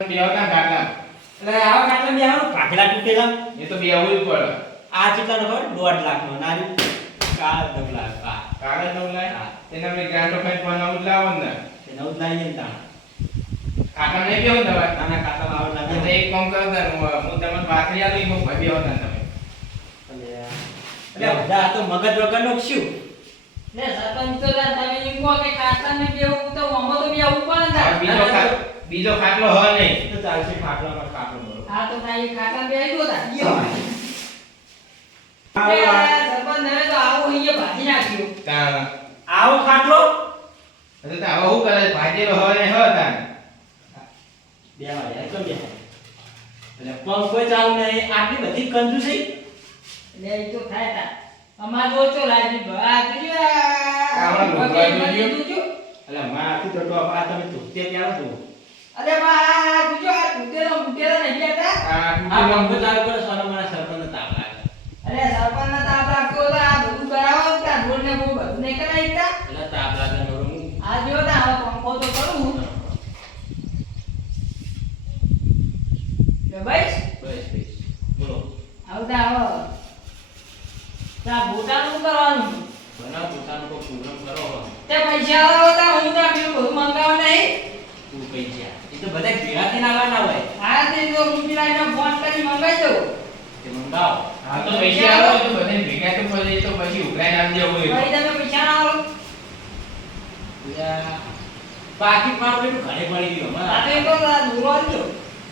બે હતા ગાડા એટલે આવા તૂટેલા? એ તો જ પડે. આ ખબર દોઢ નારી. તેના મેં ગ્રાન્ડ નવું ને. તે નવ લાવીએ ને કાકા નહીં બેહો દવા નાના ખાતામાં આવું તો એક કામ કરો તાર હું હું તમને ભાખરી આલું એમાં ભાઈ બેહો તમે. એટલે બધા આ તો મગજ વગરનો શું? લે સરપંચ તો તમે એમ કહો કે ખાતાને બેવું તો બી તો બે આવું પણ બીજો બીજો ખાટલો હોય નહીં તો ચાલશે ખાટલામાં ખાટલો ભરો. હા તો ભાઈ એ બે આવી ગયો તા યો. સરપંચ હવે તો આવું અહીંયા ભાજી નાખ્યો. તાણ. આવો ખાટલો? એટલે તો આવો હું કરે? ભાજેલો હોય ને હોય તાણ. બે વાગ્યા કેમ બે એટલે પંપ કોઈ ચાલુ નહીં આટલી બધી કંજૂસી એટલે એ તો થાય તા. અમાર જો ચો લાજી જોજો આ? એટલે માં આથી તો આ તમે ધોતે ત્યાં છો અરે બા જોજો આ તૂટેલો તૂટેલો નહીં ગયા આ આ તૂટેલો પંપ સોનો મારા સરપંચ તાપ લાગે. અરે સરપંચ ના તાપ લાગતો હતા આ બધું કરાવો તા ઢોલ ને બહુ બધું નહીં કરાવી તા? એટલે તાપ લાગે ને હું? આ જો તા હવે પંખો તો કરું ભાઈ. બસ બસ. બોલો. આવતા આવો. તા કરવાનું. પ્રોગ્રામ કરો. તે પૈસા આવો તા હું તા બધું મંગાવ નહીં તું કઈ જા એ તો બધા ભેગા થઈને ના હોય. હા તે જો પેલા ફોન કરી મંગાઈ દઉં. તે મંગાવ. હા તો પૈસા આવો તો બધાને ભેગા તો પડે તો પછી ઉઘરાઈને નામ જવું હોય ભાઈ તમે પૈસા ના આવો. બાકી પાકીટમાં પેલું ઘરે પડી ગયું આ તો દૂરો આવજો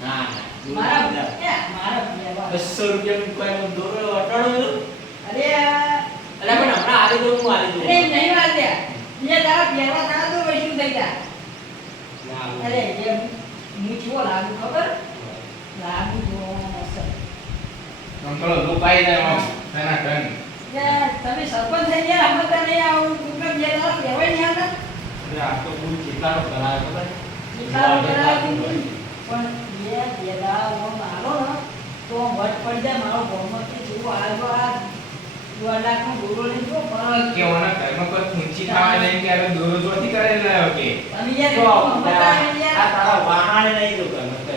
ના ના મારા મારા મારા. બસો. રૂપિયા કોઈ એમ દોરો અટાડો અરે અરે પણ હમણાં આવી દઉં હું આવી દઉં. અરે નહીં વાલ્યા બીજા તારા પહેલા તારા તો વૈશું થઈ ગયા. ના. અરે ચેવો લાગુ ખબર? લાગુ થોડો દુખાઈ જાય આમ તેના કન તમે સરપંચ થઈ ગયા સમજતા નહીં આવું. ટૂંકા જે તારા કહેવાય નહીં આવતા અરે આ તો બહુ ચેતલાનો કરાય ખબર? કરાવી દીધી. પણ બે દાડા હું મારો ને તો વટ પડી જાય મારો ગોમતી જેવો આવ્યો આ લાખનો દોરો લીધો પણ કે ઓના ઘરમાં કોઈ ઊંચી થવા નહીં કે હવે દોરો કે યાર આ. તારા વાહણે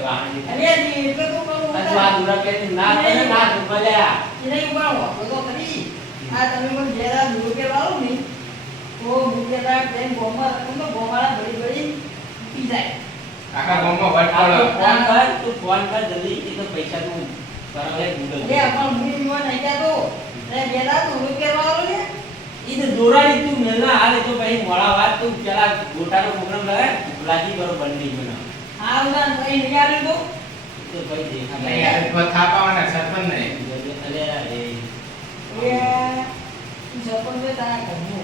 વાહણ અરે તો કહું આ તું આ ના કરે, ના ઝૂકવા લ્યા. એને તો ખરી. આ તમે પણ જરા દૂર કે વાળો ને તો મુકેલા બેન ગોમા રાખું તો ભરી ભરી પી જાય. આખા ગામમાં વટ આ પડે. તું ફોન કર, તું ફોન કર જલ્દી, એ તો પૈસા તું કરવા લે પણ હું નહીં જાતો બેટા કે વાળો ને ઈ તો દોરાડી તું મેલના હાલે તો પછી મોડા વાત તું પેલા ગોટાનો પ્રોગ્રામ લગાય ગુલાજી બરોબર નહીં બને આ ઉદાન કઈ નહીં આવ્યું તો. તો ભાઈ દેખા નહીં યાર કોઈ થાપાવાના સરપંચ નહીં અલે અરે એ. સરપંચ છે તારા ઘરનો.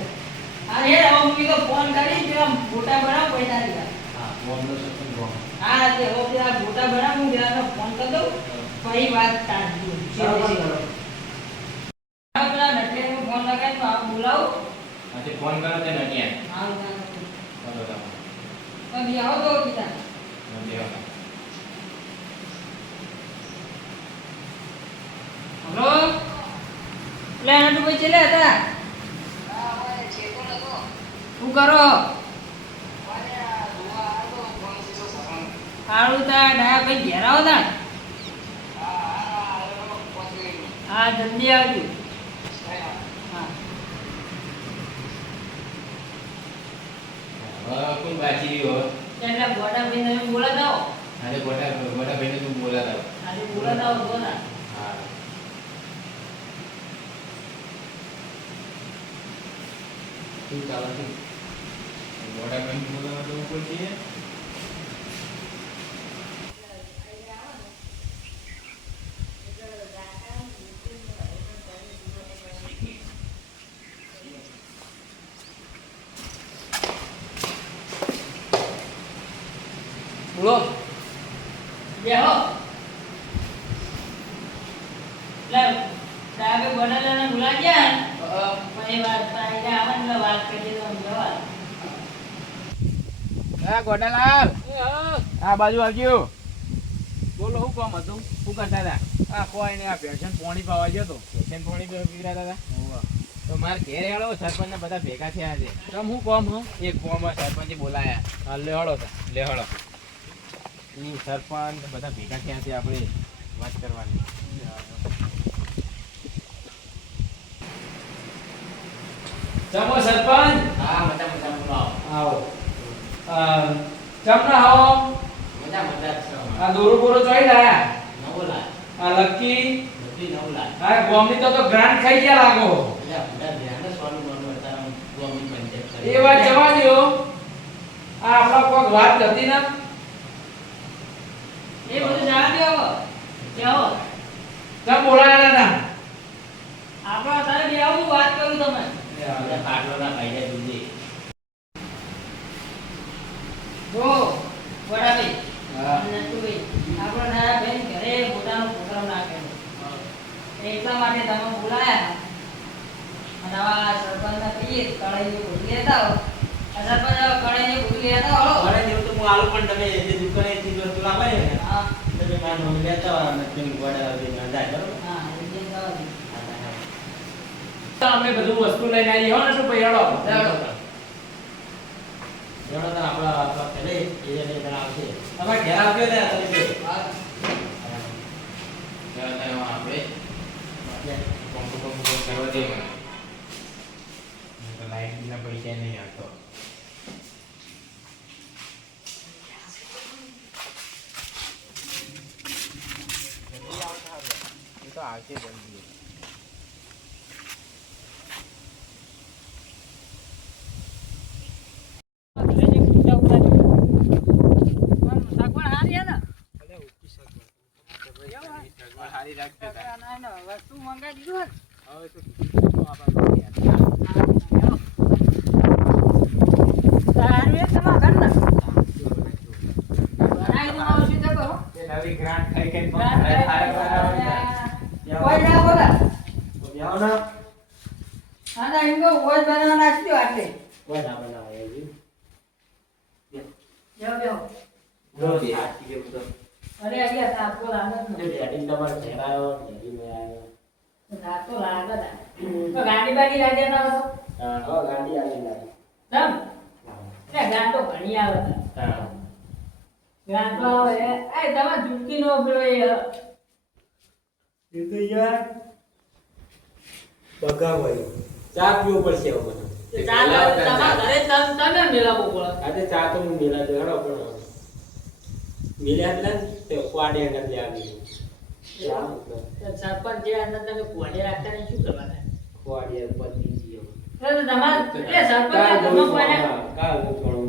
આ હે હવે હું કીધું ફોન કરી પેલા ગોટા બનાવ પૈસા દીધા હા ફોન સપન બોમ્બ હા તે હવે પેલા ગોટા બનાવ હું ફોન કરી દઉં. પછી વાત તાજી હા, પેલા નટિયાનો ફોન લગાવીને આ બોલાવું. આજે ફોન કરો તે નટિયા હા બોલો તો કદી આવો તો કીધા નટિયા હલો? લે આટલું કોઈ ચલે હતા? શું કરો? સારું તા ડાયા ભાઈ ઘેર આવો તા? હા જલ્દી આવજો હા હવે બાકી રહ્યો એટલે ગોડા ભાઈ તમે બોલાતા આવો આજે ગોટા ગોટા ભાઈને તું બોલાતા આજે બોલાતા આવો તો ના. હા. શું ચાલે છે? ગોટા ભાઈને બોલાવા તો કોઈ છે બોલો બેહો ડાબે ગોડાલાને બોલા ગયા પછી વાત પાઈ આવે એટલે વાત કરીએ તો જવા હા ગોટાલાલ આ બાજુ આવજો બોલો શું કામ હતું શું કરતા હતા આ કોઈ નહીં આ પેન્શન પોણી પાવા ગયો તો પેશન પાણી પી- પીવડાવતા હતા તો મારે ઘેર હેળો સરપંચ ને બધા ભેગા થયા છે તમ શું કોમ હો એક કોમ સરપંચે બોલાયા હા લેહળો તો ઈ સરપંચ બધા ભેગા થયા છે આપણે વાત કરવાની. ચમો સરપંચ? હા મજા મજા બોલાવો આવો. ચમના આવો મજા મજા આ દોરો બોરો જોઈ લાયા? નવો લાય. આ લકી? બધી નવો લાયા. આ ગોમની તો તો ગ્રાન્ડ ખાઈ ગયા લાગો. એ વાત જવા દો આ આપણા કોઈ વાત હતી ને? એ બધું જાણી દેવો જાઓ. તમે બોલાયા ના. આપણો તારે બે આવું વાત કરું તમે. દૂધી. જો વડાભાઈ આપણો બેન ઘરે પોતાનો પ્રોગ્રામ નાખેલો એટલા માટે તમે બોલાયા અને આવા સરપંચને કહીએ કે ભૂલી લેતા સરપંચ હવે કળાઈને ભૂલી લેતા હો. ઘરે જેવું તો હું આલું પણ તમે જે દુકાને ચીજ વસ્તુ લાવે ને થવા દે. હા, હા, હા. તો અમે બધું વસ્તુ લઈને આવી હો ને શું ભાઈ હેડો ચાલો. તો આપણા આપણા ઘરે એ જણા આવશે. તમે ઘેર આવજો ને તમે આપણે પંખો કરવા દે મને લાઈટ બિલના પૈસા નહીં આવતો એ તો આવશે જલ્દી ઘરે જે ખીચા ઉતારી. પણ સગવડ હારી હે ને? સારી રાખજો તારે. ના, ના, વસ્તુ મંગાવી દીધું હવે તો શું આપણે સારું એ તમારા ઘરના. બનાવી દઉં આવું સીધો કરો. નવી ગ્રાન્ટ ખાઈ ખાઈ ના, પણ ના, ખાય ખાય ના, કોઈ ના બોલે. બેહો ને. હા, ના, એમ કહું, ઓજ બનાવવા નાખી દો આટલે. કોઈ ના બનાવે એવું. જાઓ, જાઓ. જો સાચી જેવું તો. અરે, અગિયાર સાત તો લાગે જ જો ને. ડેડી તમારે ઘેર આવ્યો, ડેડી મેં આવ્યો. સાત તો લાગે જ આ. તો ગાડી બાડી લાગે ના હોય તો? હા, હવે ગાડી આવી લાગી. કેમ? એ ગાડી ઘણી આવે હા. ગાડી આવે. એ, એ, તમારે ઝૂંટકીનો પેલો એ, એ તો યાર બગાવાય. ચા પીવો પડશે હવે મને. ચા તમારા ઘરે તમ- તમે મેલાવો પડે. આજે ચા તો હું મેલા જવાનો પણ મેલ્યા જ તે કુવાડે આગળ જે આવી ચા મતલબ સરપંચ જે અંદર તમે કોડે રાખતા નહીં, શું કરવાના? કુવાડે પતી સરપંચના ઘરમાં કોઈને- કાલ હું થોડું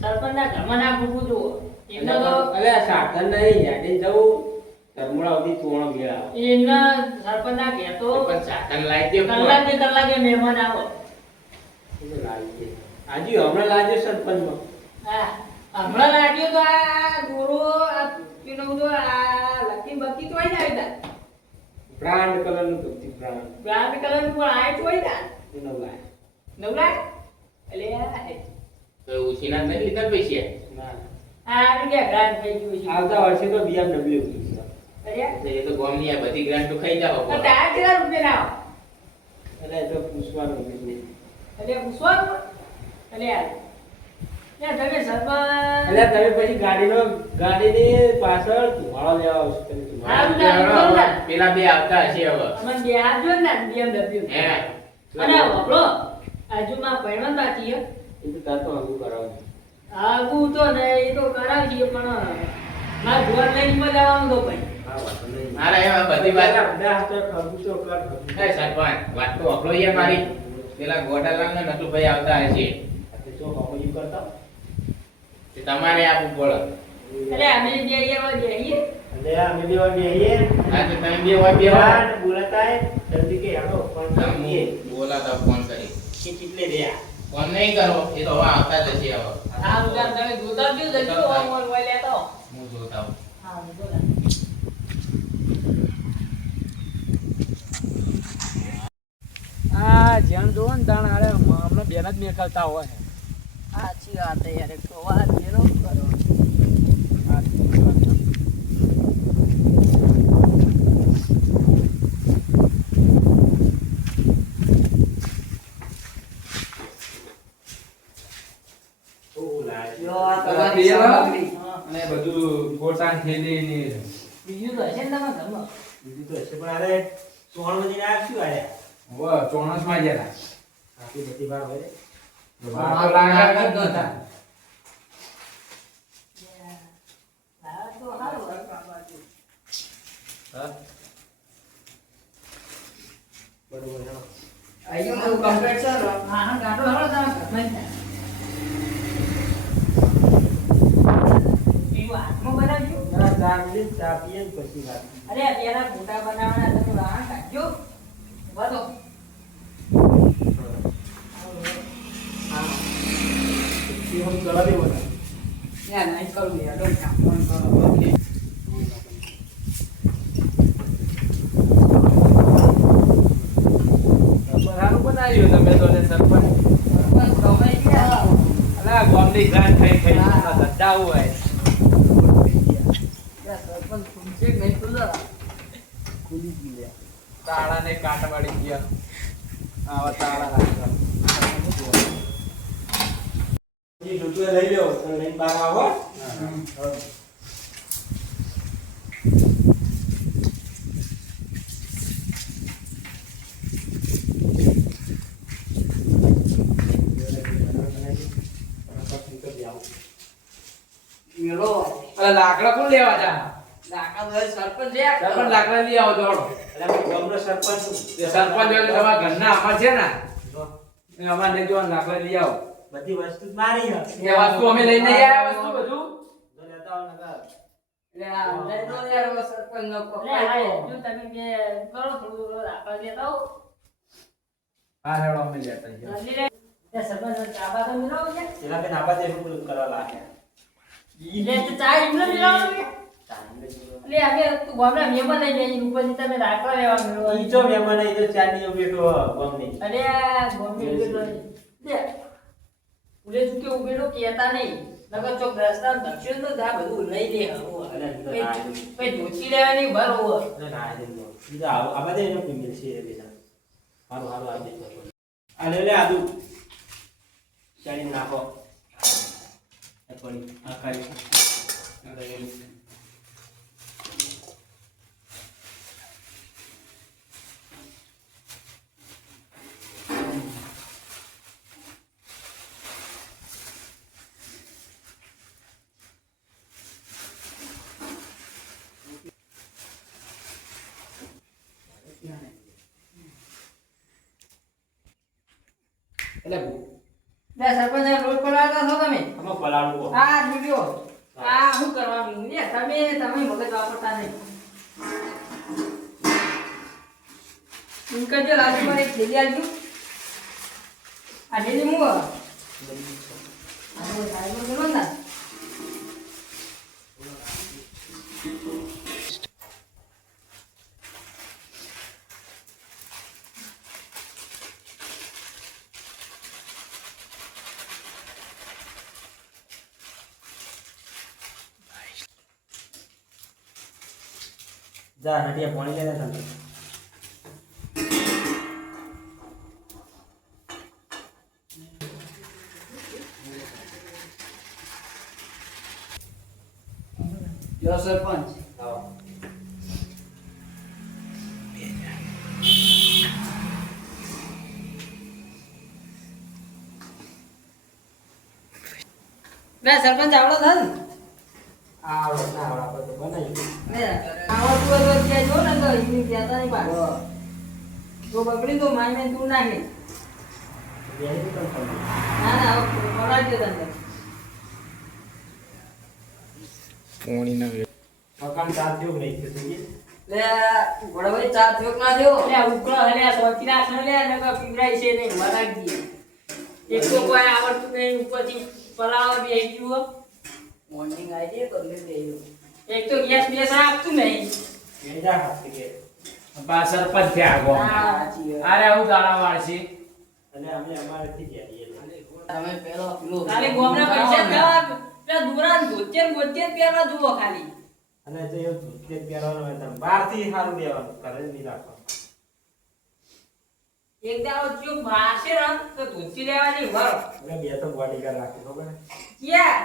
સરપંચના ઘરમાં ના ફૂંકવું જુઓ. એમને તો- અલે સાધન નહીં યાડે જવું ધર્મડા સુધી ચોણો એમના સરપંચના ઘેર તો સાધન લાવી દે કલાકે કલાકે મહેમાન આવો. લાવી આજે હમણાં લાગ્યો સરપંચમાં હા, હમણાં લાગ્યો તો આ ગોરો, આ પેલો આ લકી બકી તો ના આવ્યા. બ્રાન્ડ કલરનું નું બ્રાન્ડ કલર કલરનું પણ આ હોય ના. એનું લાય નવરા? એટલે આ- તો ઉછીના નહીં લીધા પૈસા ના આ ગયા ગ્રાન્ડ થઈ ગયું છે. આવતા વર્ષે તો BMW અરે, તો એ તો ગોમની આ બધી ગ્રાન્ટ તો ખાઈ જાવ આ ટાયર કેટલા તો પૂછવાનું એટલે પૂછવાનું એટલે એટલે તમે પછી ગાડીનો ગાડીની પાછળ ધુમાડો લેવા આવશો તમે પેલા બે આવતા હશે હવે બે જોડ ને BMW. અને વાપરો, આજુમાં પૈણો બાકી એ તો તાર તો હગું કરાવું. તો ને એ તો કરાવીએ પણ મારે જોવા લઈને જવાનું તો ભાઈ હા વાંધો નહીં. મારા એમાં બધી વાત તો કર ખગું. સરપંચ વાત તો વાપરો યાર મારી. પેલા ગોટાલાલ ને નટુભાઈ આવતા હશે. જો હગું કરતા. તમારે આપવું પડે એટલે અમે જઈએ જઈએ એટલે અમે બે વાર બેહીએ હા તો તમે બે હોય બે હોય બોલાતા જલ્દી કે હેડો પણ તમે બોલાતા ફોન કરી. કે ચીટલે રહ્યા ફોન નહીં કરો એ તો હવે આવતા જ હશે હવે. આમ જામ તમે જોતા જ જજો ઓમ ઓમ લેતો હું જોતા હું હા બોલા આ જ્યાં જોવો ને તાણ હમણાં બેન જ મેખાતા હોય. સાચી વાત છે યાર એક વાત કરો ઓ લાય જો આ તમારી સામગ્રી. હા અને બધું ગોટાન થેલી ને બીજું તો હશે ને તમારા ઘરમાં બીજું તો પણ અરે સોણ બધી ના શું આરે ચોણસમાં જરા આખી બધી વાર હોય રે. વાર લાગે જ નતા. સારું હોય. હા હા, હા, ગાંઠો હાલો તમારા ઘરમાં જ થાય. પીવું હાથમાં બનાવજો. જરા ચા ને ચા પીએ ને પછી વાત. અરે પેલા ફોટા બનાવવાના હતા, તો રાહ કાઢજો. વધો. હું. ચલાવી બધા સારું બનાવ્યું તમે તો ને સરપંચ. પણ તમે? અલા ગોમની ગ્રાન્ટ થઈ થઈ. ધંધા હોય ખુલી ગઈ લે તાળા ને કાટ વાળી ગયા. આવા તાળા ઋતુએ લઈ લ્યો તમે લઈને બહાર આવો. લાકડા કોણ લેવા જા? સરપંચ લાકડા લઈ આવો દોડો સરપંચ તમારા ઘરના આમાં છે ને? અમારે લઈ આવો. બધી વસ્તુ મારી હે. એ વસ્તુ અમે લઈને આવ્યા વસ્તુ બધું? સરપંચ કરવા લાગે લે અમે તું ગામના મહેમાન લઈ જઈએ ઉપરથી તમે રાખવા લેવા મેળવો. ઈ ચો મહેમાન ઈ તો ચાંદીનો બેઠો ગામની. અરે ગામની ઉભેલો નહીં. લે. ઉલે તું કે ઉભેલો કહેતા નહીં નકર ચોક રસ્તામાં દક્ષિણ તો આ બધું લઈ લેવાની ના, ઈ તો એનો કિંમત છે એ હારું, હારું, આ દેજો. આ લે લે આદુ. ચાળીને નાખો. આ કરી આ. એટલે લે સરપંચ રોડ પડાવતા છો તમે? અમે પલાળવું હો. આ જોજો આ શું કરવાનું? ને તમે તમે મગજ વાપરતા નહીં. એમ કરજો પર એક થેલી આલજો આ થેલી મૂકો. જા હટિયા પાણી લેને લે તમે સરપંચ. આવો. લે સરપંચ આવડો તો બગડી તો માઈને તું નાખે બેહી તો પણ તમે. ના ના હવે પડાવજો તમને મકાન ચાર જેવું નહીં તું લે ગોળાભાઈ ચા થયો ના થયો લે ઉકળો હલે સોચી રાખ લે ને કો પીવડાઈ છે નહીં મરાક દી એક તો કોઈ આવડતું નહીં ઉપરથી પલાવ બી આવી ગયો મોર્નિંગ આવી દે તો લે એક તો ગેસ બેસ આપતું નહીં. એ હાથ કે બા સરપંચ થયા ગો. અરે હું દાડા વાળશી અને અમે અમારેથી જ આવીએ તમે પેલો પેલો ખાલી ગોમના પૈસા દેવા પેલા દુરાન ધોતેર બોતેર પેલા જુઓ ખાલી. અને તો એ ધોતી જ હોય તમે બહારથી સારું લેવાનું દેવાનું જ નહીં રાખો એક દાવ ચૂપ મારશે રંગ તો ધોતી લેવાની વર અમે બે તો બોડીગાર્ડ રાખી ખબર ક્યાં?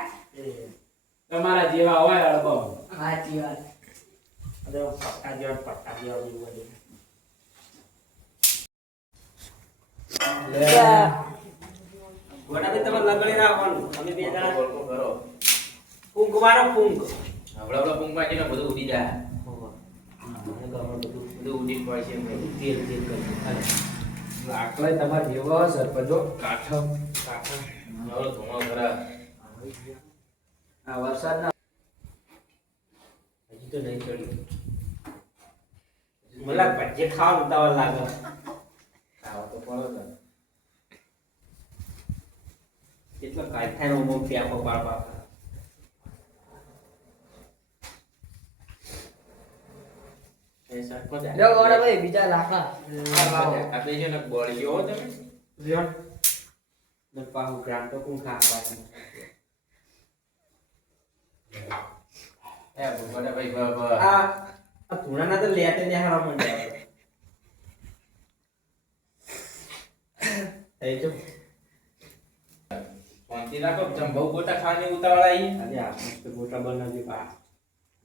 તમારા જેવા હોય અળબમ. સાચી વાત. ફૂંક મારો ફૂંક હવડા હવડા પૂંગમાં છે ને બધું બધું ઉડી પડે છે તેલ તેલ કરી તમારા જેવા સરપંચો કાઠો હવડો ધુમાડો ખરા. આ વરસાદના તો નહીં ચડ્યું મને ભજીએ ખાવાનું ઉતાવળ લાગે આવો તો પડો ને. કેટલો કાઠાનો મોમ પ્યાપો પાડ પાડ એ સરપંચ જો ગોડાભાઈ બીજા લાકડા આ તો છે ને બળી ગયો હો તમે લ્યો ને પાહુ ગ્રામ તો કોણ ખા પાછું એ ભગવાને ભાઈ બ- બ- આ આ ધૂણાના તો લેટે ને હારા મંડ્યા થઈ જો શાંતિ રાખો તમે ગોટા ખાવાની ઉતાવળ આવી આજે આ મસ્ત ગોટા બનાવજો પા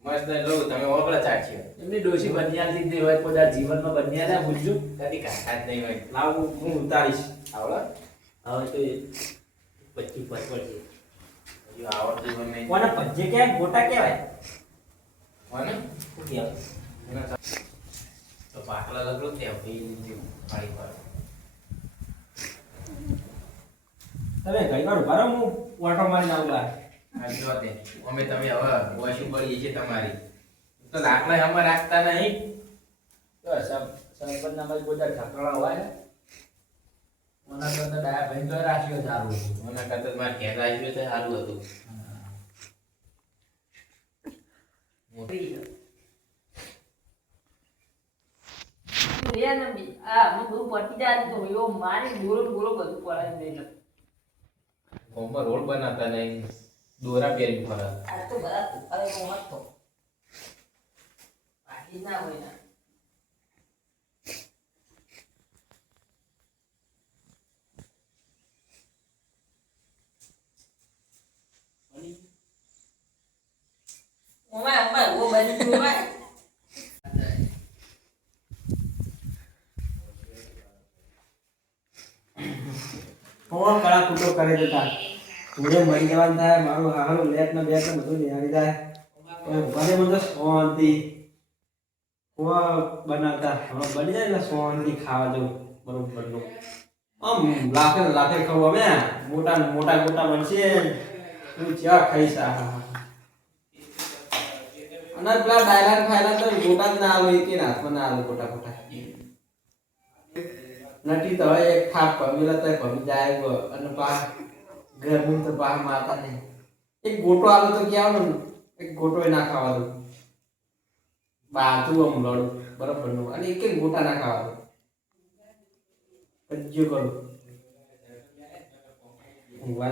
મસ્ત લો તમે ઓગળા ચાટશે એમની ડોશી બનિયાલથી જ હોય જીવનમાં બન્યા ના ભૂલજો. કદી કાકા જ નહીં હોય. લાવ હું ઉતારીશ. આવડે? હવે તો પછી પચી છે આવડતું નહીં. કોને કેમ ગોટા કહેવાય. કોને શું કહેવાય તો પાકલા લગડો તે પાડી. પર તમે ગઈ વાર ઊભા રહો હું ઓટો મારી આવું લા જો તે અમે તમે હવે વોશિંગ પડીએ છે તમારી. તો દાખલા અમે રાખતા નહીં. તો સબ સરપંચના માં કોઈ દાડો ઠકરાણા હોય ને. ઓના કરતા ડાયા ભાઈ તો રાખ્યો સારું. મને કરતા મારે ઘેર રાખ્યો તો સારું હતું આ હું બધું પટી જાય તો એવો મારી બોલો ને બોલો બધું પડાવી દઈ લઉં. ગોમમાં રોડ બનાવતા નહીં. દોરા પહેરી ફરે આ તો બધા તો ના હોય ના. ગયું કોણ કળા કુટો કરે જતા જોડે મરી જવાનું થાય, મારું હારું લેટ ને બેટ બધું નિહાળી જાય. ભલે મને શાંતિ કોણ બનાવતા? હવે બની જાય ને શાંતિ ખાવા જવું, બરોબરનું. આમ લાખે લાખે ખાવ અમે. મોટા મોટા મોટા બનશે. તું ચા ખાઈશ આ? અને પેલા ડાયલાગ ફાયલા તો જ ના આવે કે હાથમાં ના આવે ગોટા ગોટા. નટી તો એક થાપ પમેલા તો પમી જાય ગો અને પા ઘરનું તો પા માતા નહીં એક ગોટો આવે તો કે ને? એક ગોટો ના ખાવા દો. બાતું આમ લડું, બરાબર અને એક એક ગોટા ના ખાવા દો. કજ્જો કરું ઊંઘવા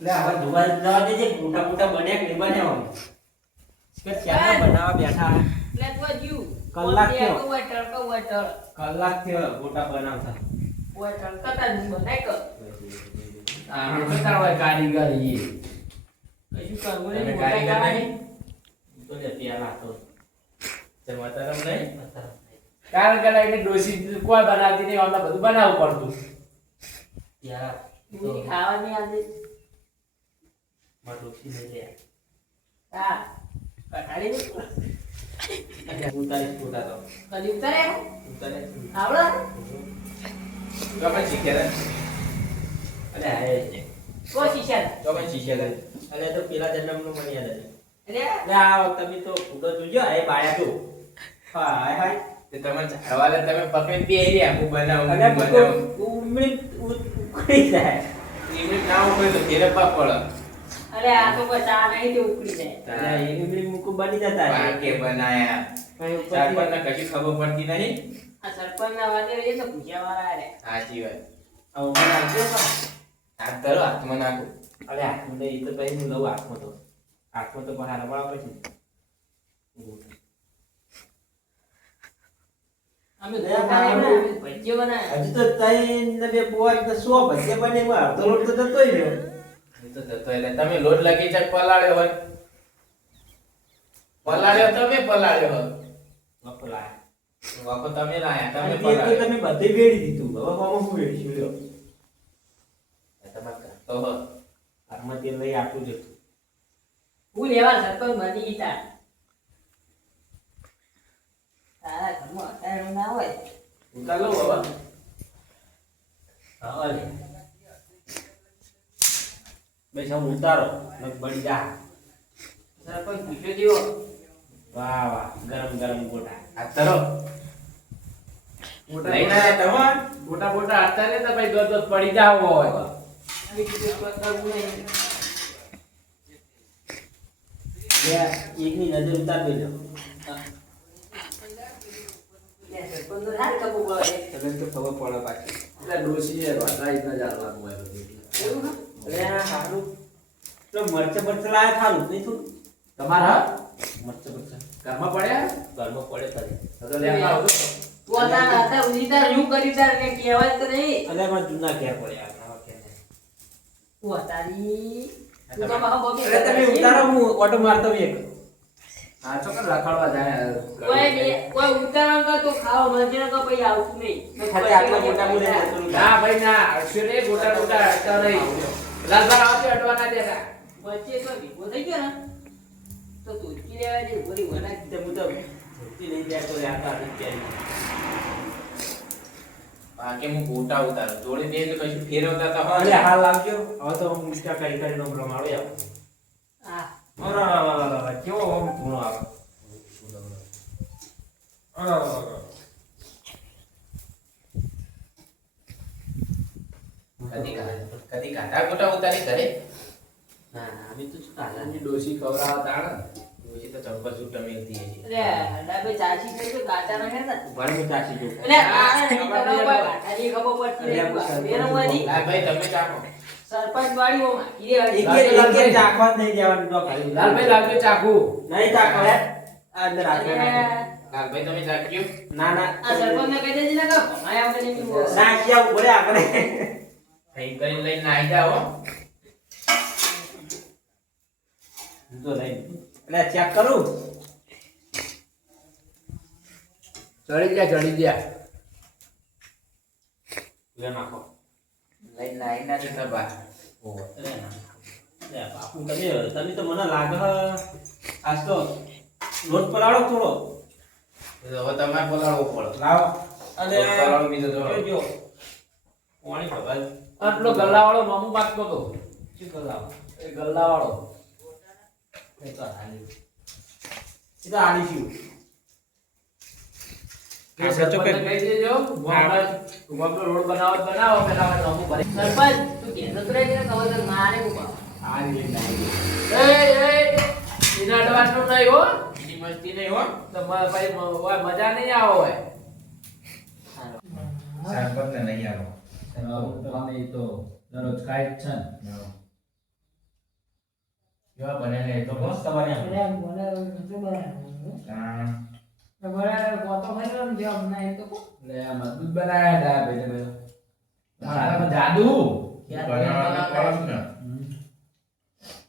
દે લે હવે જોવા જવા દેજે મોટા મોટા બન્યા કે નહીં બન્યા હોય. કે ચાના બનાવવા બેઠા? એટલે તો જીવ કલાક થયો. ટળકો હોય કલાક થયો મોટા બનાવતા. હોય ટળકતા જ બનાય કર આ હળકતા હોય કારીગરી એ. કશું કરવું તમે કારીગર નહીં? તો લે પેલા તો. જમાતા રમ નહીં? કારણ કે એટલે ડોશી કોઈ બનાવતી નહીં અમને બધું બનાવવું પડતું. ત્યાં ખાવાની આજે મટુકી ને લે હા કટાડી દે. ઉતારી ફોટા તો. મને યાદ એટલે આ વખતે તો ફૂટો જોજો એ બાયા તો. હા હાય હાય. તમે તમે પકડી બે બનાવું હું ઉમળી ઉકળી જાય. એમને ના ઉપર તો તેરે પાપ પડે. અરે આ તો કોઈ ચા નહીં તે ઉકળી જાય. અરે એ ઉમળી મુકુ બની જતા પાકે બનાયા. સરપંચ ઉપર કશી ખબર પડતી નહીં? આ સરપંચ ના વાતે એ તો પૂછ્યા વાળા રે સાચી વાત. આ ઉપર નાખજો પણ. હાથ ધરો હાથમાં નાખો. અરે હાથમાં એ તો પછી હું લઉં હાથમાં તો. હાથમાં તો બહાર રમાડવા પછી અમે ગયા નહીં ભજીયા. હજી તો તઈ ને બે પોવા તો સો ભજીયા બને એમાં અડધો લોટ તો જતોય રહ્યો. તો જતો એટલે તમે લોટ લગી ચક પલાળ્યો હોય. પલાળ્યો તમે પલાળ્યો વપરાય. વાપો તમે લાયા તમે પલાળ્યો. તમે બધે વેડી દીધું. હવે આમાં શું વેડીશું? લ્યો? તમારે તો હો ઘરમાં તેલ લઈ આપું જ હું લેવા સરપંચ બની ગીતા તારા. ઘરમાં અત્યારે ના હોય. ઉતાર લો બાબા. હા અલે ઉતારો નક બળી જા. સરપંચ પૂછ્યો દેવો? વાહ વાહ ગરમ ગરમ ગોટા. આ તરો મોટા લઈને આયા તમાર મોટા મોટા હતા ને તો ભાઈ દોત દોત પડી જાવ હોય. કોઈ એકની નજર ઉતાર દેજો. સારી ખબર પડે તમે તો ખબર પડે પાછી. એટલે ડોશીએ રોટલા રીતના જ હાલવાનું હોય બધું. એવું હા? અરે આ હારું. પેલો મરચા બરચા લાયા ખારું નહીં થોડું? તમારા મરચા બરચા ઘરમાં પડ્યા? ઘરમાં પડે કરે તો તો લેવા તું અત્યારે હતા ઉજી તાર કરી તાર કે કહેવાય તો નહીં. અલે એમાં જૂના ઘેર પડ્યા નવા ઘેર. તું અતારી. તું તો મારો બબી અરે તમે ઉતારો હું ઓટો મારતો એક. હા ચોક્કસ રખડવા જાય કોઈ કોઈ ઉતારણ કર તો ખાવા મળશે તો પછી આવતું નહીં. ખાલી આટલા મોટા બોલે ના ભાઈ ના નહીં ગોટા ગોટા અડતા નહીં લાલભાઈ આવજો અડવા ના દેતા. વચ્ચે તો ભેગો થઈ ગયો ને તો તુલસી લેવા દે ઉભરી વના તે હું તો ધોતી નહીં જાય તો યાદ આવે ત્યારે. બાકી હું ગોટા ઉતારો જોડે બે તો કશું ફેરવતા તો અરે હાલ આવજો. હવે તો હું ઊંચા કરી કરીને ઉભરો મારો આવ્યો અરે અરે, કેવો આવે. અરે અરે અરે. કદી ખાધા ગોટા ઉતારી ઘરે ના ના અમે તો શું કાલા ડોસી ડોશી ખવડાવવા તાણ ડોસી તો ચંપલ સૂટ મેલતી હતી રે ડાબે ચાચી થઈ ગયો ગાતા ના હેતા ઉભારે હું ચાસી જો એટલે આ કોઈ ગાતાની ખબર પડતી રે બેનો મળી આ ભાઈ તમે ચાખો સરપંચ વાળી ઓ માગી એક એક એક ચાખવા નહીં દેવાનું તો ખાલી. લાલભાઈ લાવજો ચાકુ નહીં ચાખવા હે? અંદર રાખે ના. લાલભાઈ તમે ચાખ્યું ના ના આ સરપંચ ને કહી દેજે ને કે ભમાયા આપણે નહીં પીવો. નાખ્યા ઉભરે આપણે થઈ ગઈ લઈને આવી જાઓ તો લઈ એટલે ચેક કરું? ચડી ગયા ચડી ગયા. લે નાખો. લઈને નાઈ ના જતા બા. ઓ લે. લે બાપુ તમે તમે તો મને લાગે આજ તો લોટ પલાળો થોડો. હવે તમારે બોલાવવો પડે. લાવો. અને પલાળો બીજો. પાણી ભગાય આટલો ગલ્લાવાળો મામુ પાકતો હતો શું કરાવો એ ગલ્લાવાળો. એ તો હાલી. એ તો હાલી સરપંચ ઓય મજા નહીં આવે હોય સરપંચને નહીં આવો. અમે તો દરરોજ ખાય જ છે કેવા બનેલા એ તો બસ તમારે ને જાદુ. ને.